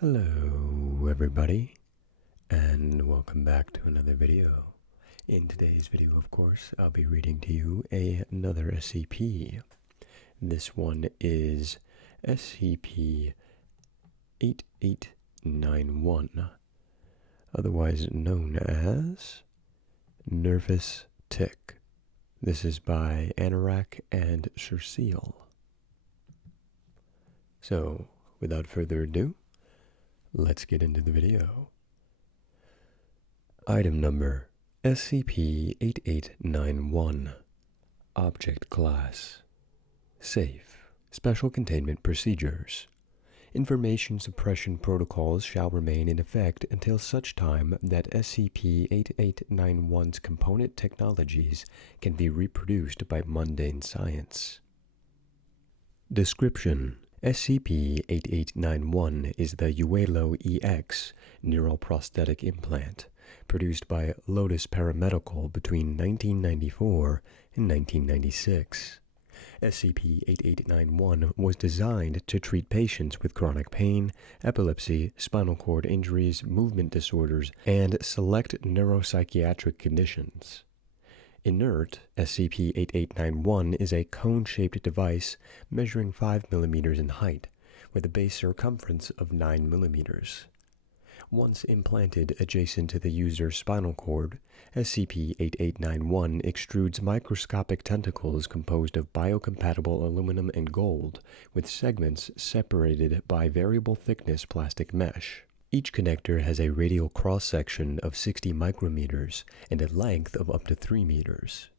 Hello everybody, and welcome back to another video. In today's video, of course, I'll be reading to you another SCP. This one is SCP-8891, otherwise known as Nervous Tick. This is by Anorak and Cercile. So, without further ado, let's get into the video. Item number SCP-8891. Object Class Safe. Special Containment Procedures. Information suppression protocols shall remain in effect until such time that SCP-8891's component technologies can be reproduced by mundane science. Description: SCP-8891 is the Uelo-EX neural prosthetic implant produced by Lotus Paramedical between 1994 and 1996. SCP-8891 was designed to treat patients with chronic pain, epilepsy, spinal cord injuries, movement disorders, and select neuropsychiatric conditions. Inert, SCP-8891 is a cone-shaped device measuring 5 mm in height, with a base circumference of 9 mm. Once implanted adjacent to the user's spinal cord, SCP-8891 extrudes microscopic tentacles composed of biocompatible aluminum and gold, with segments separated by variable thickness plastic mesh. Each connector has a radial cross-section of 60 micrometers and a length of up to 3 meters.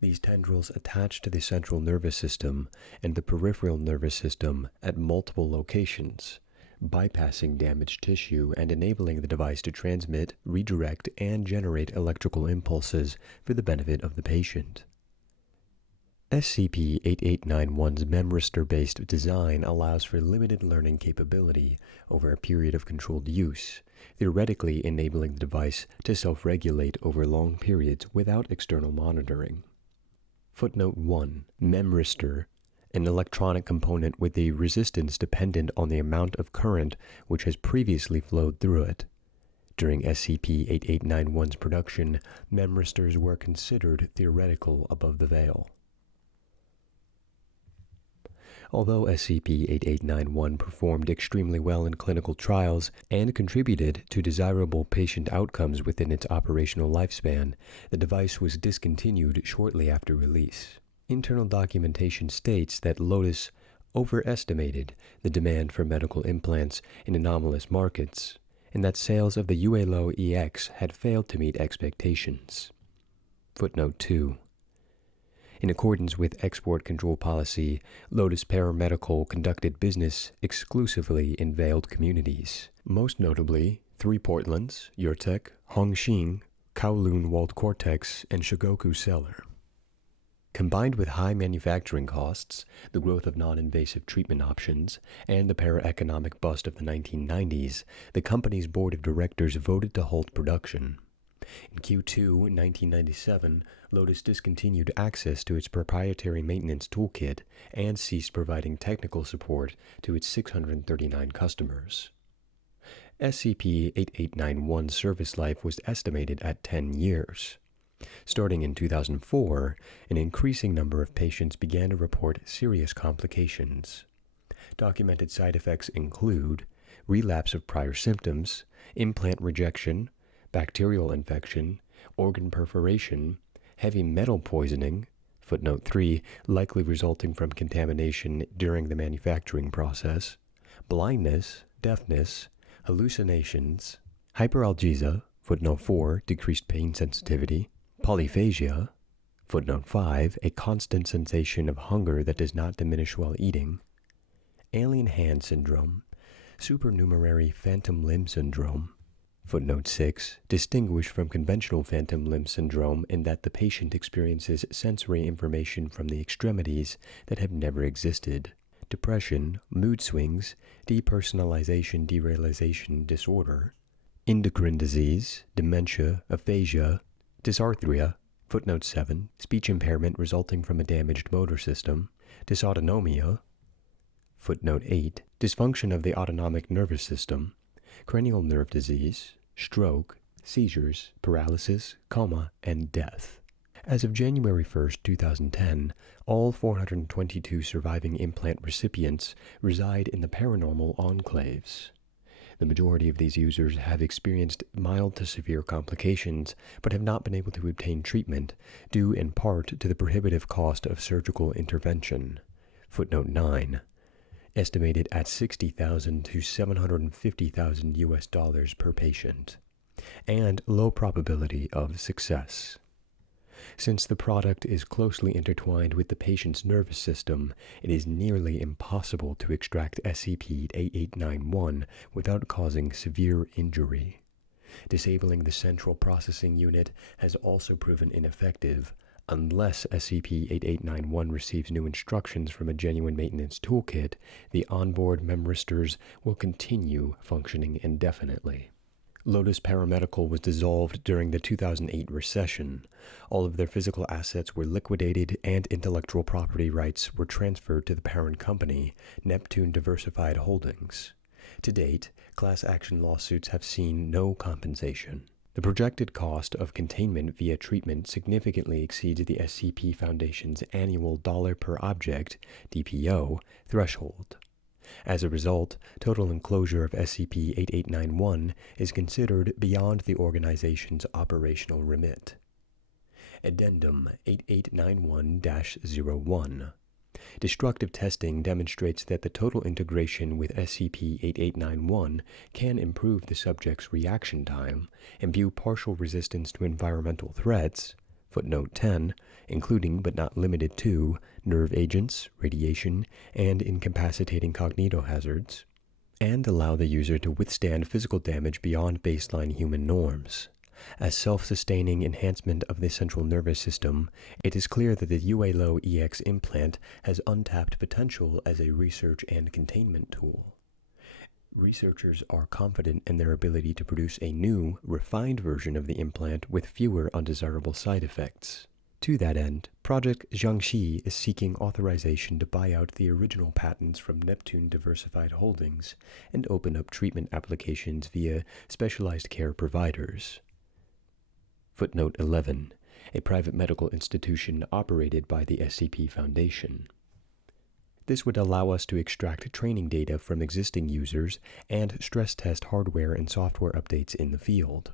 These tendrils attach to the central nervous system and the peripheral nervous system at multiple locations, bypassing damaged tissue and enabling the device to transmit, redirect, and generate electrical impulses for the benefit of the patient. SCP-8891's memristor-based design allows for limited learning capability over a period of controlled use, theoretically enabling the device to self-regulate over long periods without external monitoring. Footnote 1. Memristor: an electronic component with a resistance dependent on the amount of current which has previously flowed through it. During SCP-8891's production, memristors were considered theoretical above the veil. Although SCP-8891 performed extremely well in clinical trials and contributed to desirable patient outcomes within its operational lifespan, the device was discontinued shortly after release. Internal documentation states that Lotus overestimated the demand for medical implants in anomalous markets, and that sales of the Uelo-EX had failed to meet expectations. Footnote 2. In accordance with export control policy, Lotus Paramedical conducted business exclusively in veiled communities, most notably 3 Portlands, Yurtek, Hongxing, Kowloon Walled Cortex, and Shigoku Cellar. Combined with high manufacturing costs, the growth of non-invasive treatment options, and the para-economic bust of the 1990s, the company's board of directors voted to halt production. In Q2 1997, Lotus discontinued access to its proprietary maintenance toolkit and ceased providing technical support to its 639 customers. SCP-8891's service life was estimated at 10 years. Starting in 2004, an increasing number of patients began to report serious complications. Documented side effects include relapse of prior symptoms, implant rejection, bacterial infection, organ perforation, heavy metal poisoning, footnote 3, likely resulting from contamination during the manufacturing process, blindness, deafness, hallucinations, hyperalgesia, footnote 4, decreased pain sensitivity, polyphagia, footnote 5, a constant sensation of hunger that does not diminish while eating, alien hand syndrome, supernumerary phantom limb syndrome, footnote 6, distinguished from conventional phantom limb syndrome in that the patient experiences sensory information from the extremities that have never existed, depression, mood swings, depersonalization derealization disorder, endocrine disease, dementia, aphasia, dysarthria, footnote 7, speech impairment resulting from a damaged motor system, dysautonomia, Footnote 8. Dysfunction of the autonomic nervous system, cranial nerve disease, stroke, seizures, paralysis, coma, and death. As of January 1, 2010, all 422 surviving implant recipients reside in the paranormal enclaves. The majority of these users have experienced mild to severe complications, but have not been able to obtain treatment, due in part to the prohibitive cost of surgical intervention. Footnote 9. Estimated at $60,000 to $750,000 US per patient, and low probability of success. Since the product is closely intertwined with the patient's nervous system, it is nearly impossible to extract SCP-8891 without causing severe injury. Disabling the central processing unit has also proven ineffective, unless SCP-8891 receives new instructions from a genuine maintenance toolkit. The onboard memristors will continue functioning indefinitely. Lotus Paramedical was dissolved during the 2008 recession. All of their physical assets were liquidated and intellectual property rights were transferred to the parent company, Neptune Diversified Holdings. To date, class action lawsuits have seen no compensation. The projected cost of containment via treatment significantly exceeds the SCP Foundation's annual dollar per object (DPO) threshold. As a result, total enclosure of SCP-8891 is considered beyond the organization's operational remit. Addendum 8891-01. Destructive testing demonstrates that the total integration with SCP-8891 can improve the subject's reaction time, imbue partial resistance to environmental threats, footnote 10, including but not limited to nerve agents, radiation, and incapacitating cognitohazards, and allow the user to withstand physical damage beyond baseline human norms. As self-sustaining enhancement of the central nervous system, it is clear that the UALO EX implant has untapped potential as a research and containment tool. Researchers are confident in their ability to produce a new, refined version of the implant with fewer undesirable side effects. To that end, Project Jiangxi is seeking authorization to buy out the original patents from Neptune Diversified Holdings and open up treatment applications via specialized care providers. Footnote 11. A private medical institution operated by the SCP Foundation. This would allow us to extract training data from existing users and stress test hardware and software updates in the field.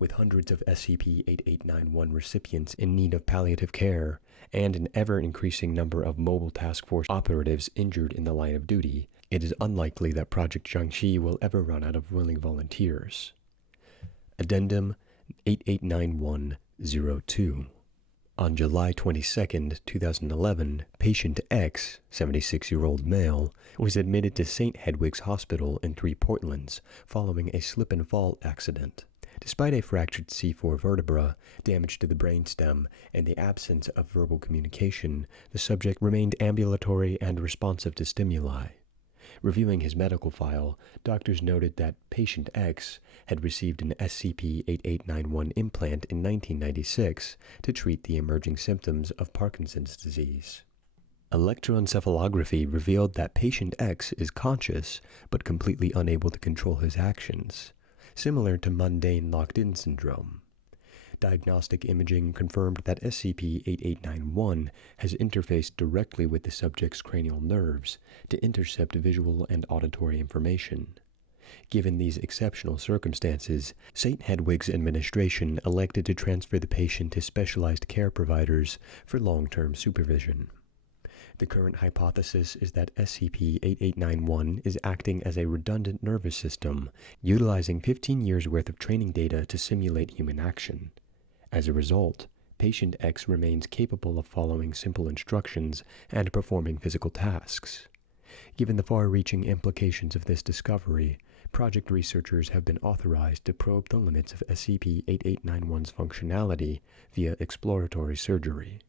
With hundreds of SCP-8891 recipients in need of palliative care, and an ever-increasing number of Mobile Task Force operatives injured in the line of duty, it is unlikely that Project Jiangxi will ever run out of willing volunteers. Addendum 8891-02. On July 22, 2011, Patient X, 76-year-old male, was admitted to St. Hedwig's Hospital in Three Portlands following a slip-and-fall accident. Despite a fractured C4 vertebra, damage to the brainstem, and the absence of verbal communication, the subject remained ambulatory and responsive to stimuli. Reviewing his medical file, doctors noted that Patient X had received an SCP-8891 implant in 1996 to treat the emerging symptoms of Parkinson's disease. Electroencephalography revealed that Patient X is conscious but completely unable to control his actions, similar to mundane locked-in syndrome. Diagnostic imaging confirmed that SCP-8891 has interfaced directly with the subject's cranial nerves to intercept visual and auditory information. Given these exceptional circumstances, St. Hedwig's administration elected to transfer the patient to specialized care providers for long-term supervision. The current hypothesis is that SCP-8891 is acting as a redundant nervous system, utilizing 15 years' worth of training data to simulate human action. As a result, Patient X remains capable of following simple instructions and performing physical tasks. Given the far-reaching implications of this discovery, project researchers have been authorized to probe the limits of SCP-8891's functionality via exploratory surgery.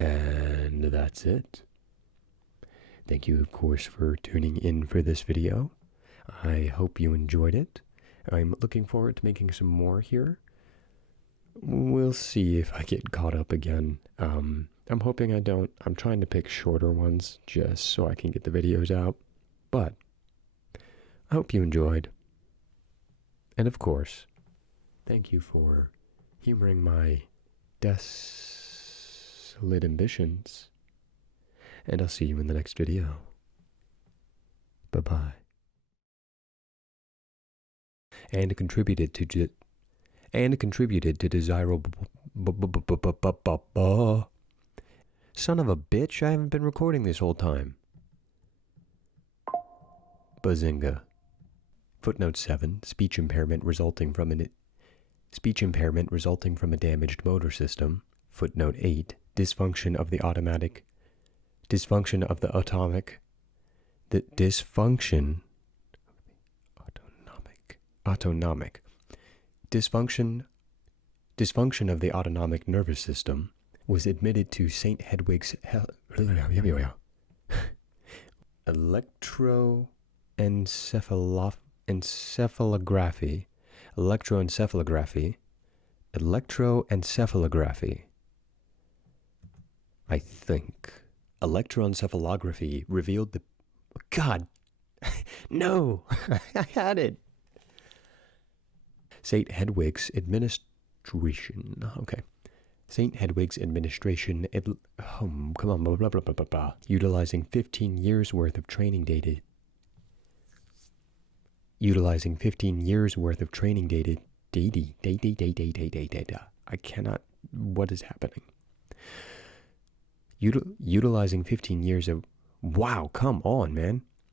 And that's it. Thank you, of course, for tuning in for this video. I hope you enjoyed it. I'm looking forward to making some more here. We'll see if I get caught up again. I'm hoping I don't. I'm trying to pick shorter ones just so I can get the videos out. But I hope you enjoyed. And of course, thank you for humoring my desolate ambitions. And I'll see you in the next video. Bye-bye. And contributed to desirable. Son of a bitch! I haven't been recording this whole time. Bazinga. Footnote 7. Speech impairment resulting from a damaged motor system. Footnote 8. Dysfunction of the autonomic nervous system was admitted to St. Hedwig's electroencephalography. I think. Electroencephalography revealed the... God! No! I had it! St. Hedwig's administration. Okay. St. Hedwig's administration... come on, blah, blah, blah, blah, blah. Utilizing 15 years worth of training data. I cannot... What is happening? Utilizing 15 years of... Wow, come on, man.